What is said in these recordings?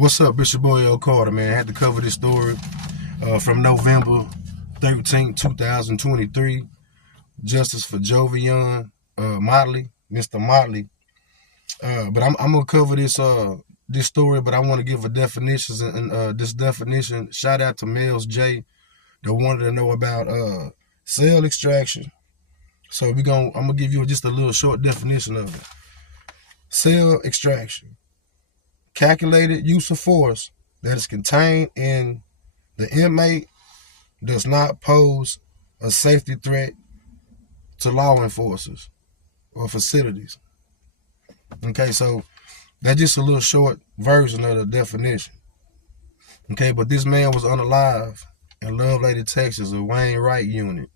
What's up, Bishop Boy L. Carter, man? I had to cover this story from November 13, 2023. Justice for Jovian Motley, Mr. Motley. But I'm gonna cover this story, but I want to give a definition and this definition. Shout out to Mels J that wanted to know about cell extraction. So I'm gonna give you just a little short definition of it. Cell extraction. Calculated use of force that is contained in the inmate does not pose a safety threat to law enforcers or facilities. Okay, so that's just a little short version of the definition. Okay, but this man was unalive in Lovelady, Texas, a Wayne Wright unit.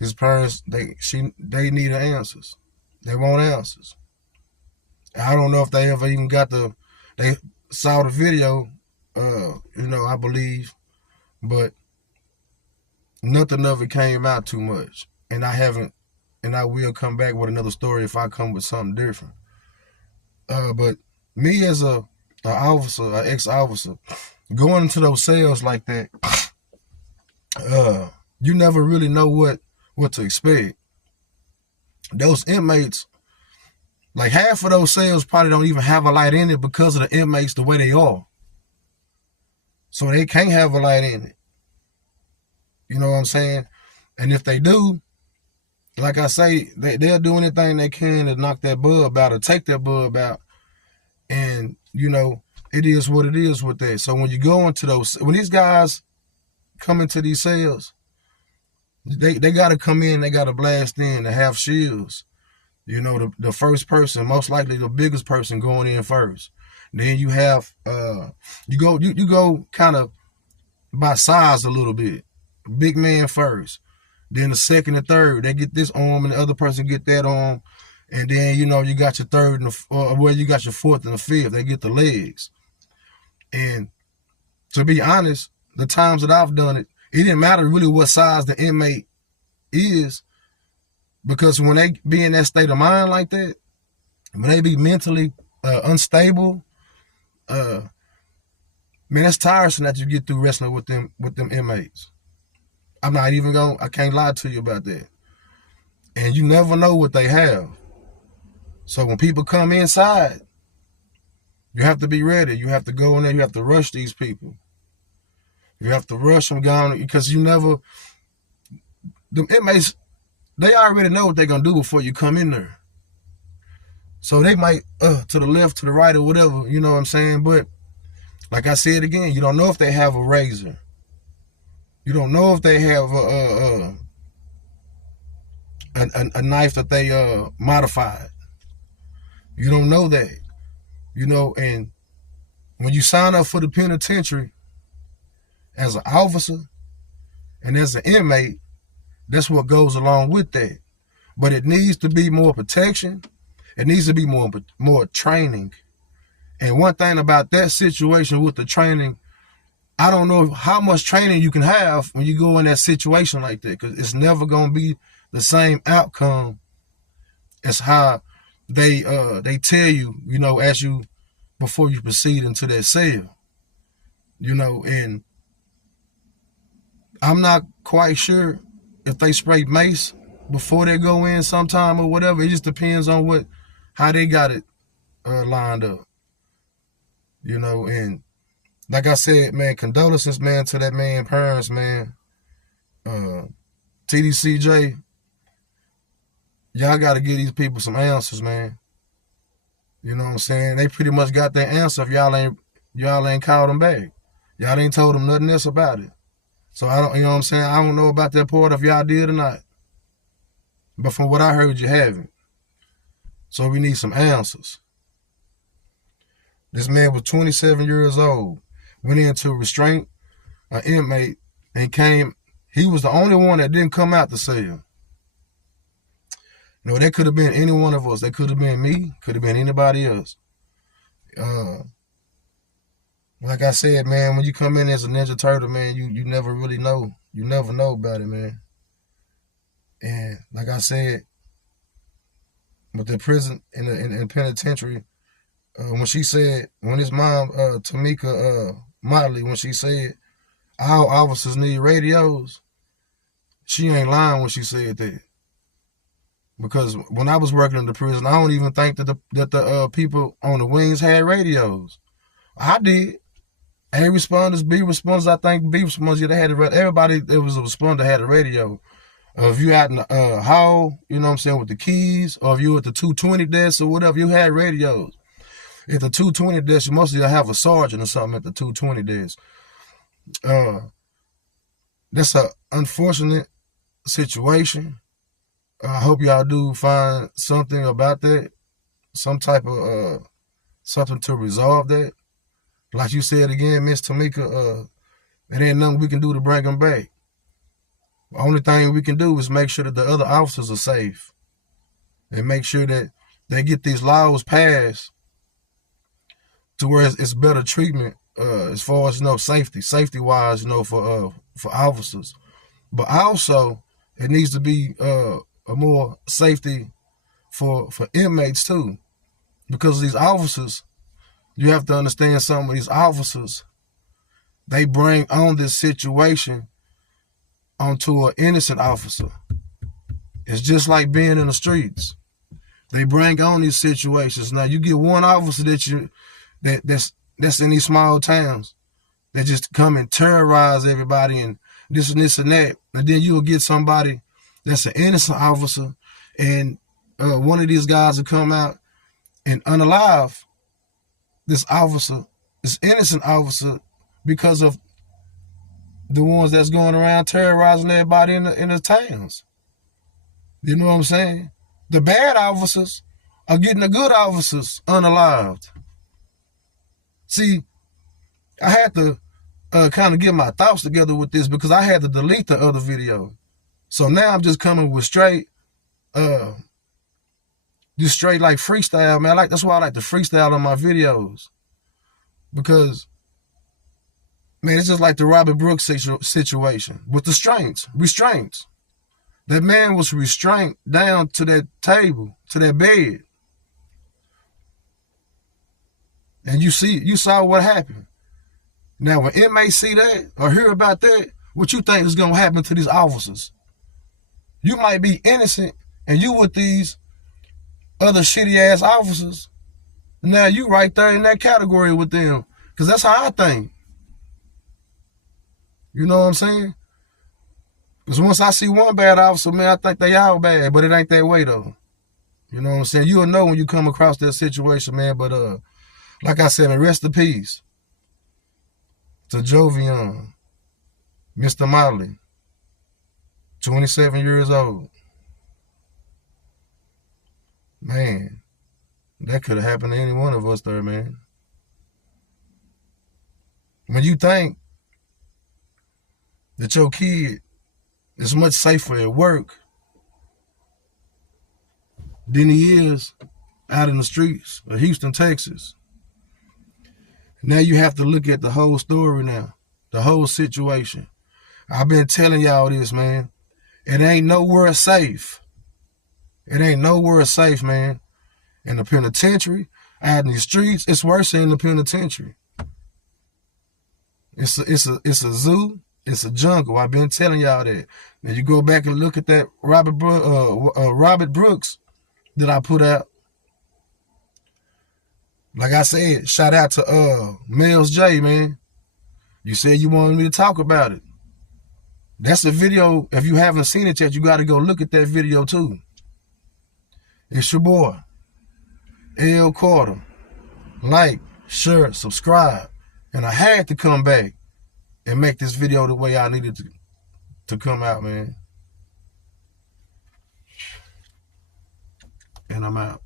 His parents, they need answers. They want answers. I don't know if they ever even they saw the video, I believe, but nothing of it came out too much. And I will come back with another story if I come with something different. But me as an officer, an ex-officer, going into those cells like that, you never really know what to expect. Those inmates, like half of those cells probably don't even have a light in it because of the inmates the way they are. So they can't have a light in it. You know what I'm saying? And if they do, like I say, they'll do anything they can to knock that bulb out or take that bulb out. And, it is what it is with that. So when you go into when these guys come into these cells, they got to come in, they got to blast in, they have shields. The first person, most likely the biggest person going in first. Then you have, you go kind of by size a little bit. Big man first. Then the second and third, they get this arm and the other person get that arm. And then, you got your third and you got your fourth and the fifth. They get the legs. And to be honest, the times that I've done it, it didn't matter really what size the inmate is. Because when they be in that state of mind like that, when they be mentally unstable, man, that's tiresome that you get through wrestling with them inmates. I can't lie to you about that. And you never know what they have. So when people come inside, you have to be ready. You have to go in there, you have to rush these people. You have to rush them down because the inmates, they already know what they're going to do before you come in there. So they might, to the left, to the right, or whatever, you know what I'm saying? But like I said again, you don't know if they have a razor. You don't know if they have a knife that they modified. You don't know that. And when you sign up for the penitentiary as an officer and as an inmate, that's what goes along with that. But it needs to be more protection. It needs to be more training. And one thing about that situation with the training, I don't know how much training you can have when you go in that situation like that, because it's never going to be the same outcome as how they tell you, before you proceed into that cell. And I'm not quite sure if they spray mace before they go in sometime or whatever. It just depends on how they got it lined up. And like I said, man, condolences, man, to that man's parents, man. TDCJ, y'all got to give these people some answers, man. You know what I'm saying? They pretty much got their answer if y'all ain't called them back. Y'all ain't told them nothing else about it. So I don't, you know what I'm saying? I don't know about that part if y'all did or not. But from what I heard, you haven't. So we need some answers. This man was 27 years old. Went into restraint, an inmate, and he was the only one that didn't come out the cell. That could have been any one of us. That could have been me, could have been anybody else. Like I said, man, when you come in as a Ninja Turtle, man, you never really know. You never know about it, man. And like I said, with the prison in the penitentiary, when she said, when his mom, Tamika Motley, when she said all officers need radios, she ain't lying when she said that. Because when I was working in the prison, I don't even think that the people on the wings had radios. I did. A responders, B responders, I think B responders, yeah, they had everybody that was a responder had a radio. If you out in the hall, you know what I'm saying, with the keys, or if you at the 220 desk or whatever, you had radios. At the 220 desk, you mostly have a sergeant or something at the 220 desk. That's an unfortunate situation. I hope y'all do find something about that, some type of something to resolve that. Like you said again, Miss Tamika, it ain't nothing we can do to bring them back. The only thing we can do is make sure that the other officers are safe and make sure that they get these laws passed to where it's better treatment as far as, you know, safety wise, you know, for officers. But also it needs to be a more safety for inmates too, because these officers, you have to understand some of these officers, they bring on this situation onto an innocent officer. It's just like being in the streets. They bring on these situations. Now you get one officer that's in these small towns that just come and terrorize everybody and this and that. And then you'll get somebody that's an innocent officer, and one of these guys will come out and unalive this officer, this innocent officer, because of the ones that's going around terrorizing everybody in the towns. You know what I'm saying? The bad officers are getting the good officers unalived. See, I had to kind of get my thoughts together with this because I had to delete the other video. So now I'm just coming with straight like freestyle, man. That's why I like to freestyle on my videos. Because, man, it's just like the Robert Brooks situation with the restraints. That man was restrained down to that table, to that bed. And you saw what happened. Now, when inmates see that or hear about that, what you think is going to happen to these officers? You might be innocent and you with these other shitty-ass officers. Now you right there in that category with them. Because that's how I think. You know what I'm saying? Because once I see one bad officer, man, I think they all bad. But it ain't that way, though. You know what I'm saying? You'll know when you come across that situation, man. But like I said, man, rest in peace to Jovian, Mr. Motley, 27 years old. Man, that could have happened to any one of us there, man. When you think that your kid is much safer at work than he is out in the streets of Houston, Texas, now you have to look at the whole story now, the whole situation. I've been telling y'all this, man. It ain't nowhere safe. It ain't nowhere safe, man. In the penitentiary, out in the streets, it's worse than in the penitentiary. It's a zoo. It's a jungle. I've been telling y'all that. Now you go back and look at that Robert Brooks that I put out. Like I said, shout out to Mills J, man. You said you wanted me to talk about it. That's a video. If you haven't seen it yet, you got to go look at that video too. It's your boy, L. Carter. Like, share, subscribe. And I had to come back and make this video the way I needed to come out, man. And I'm out.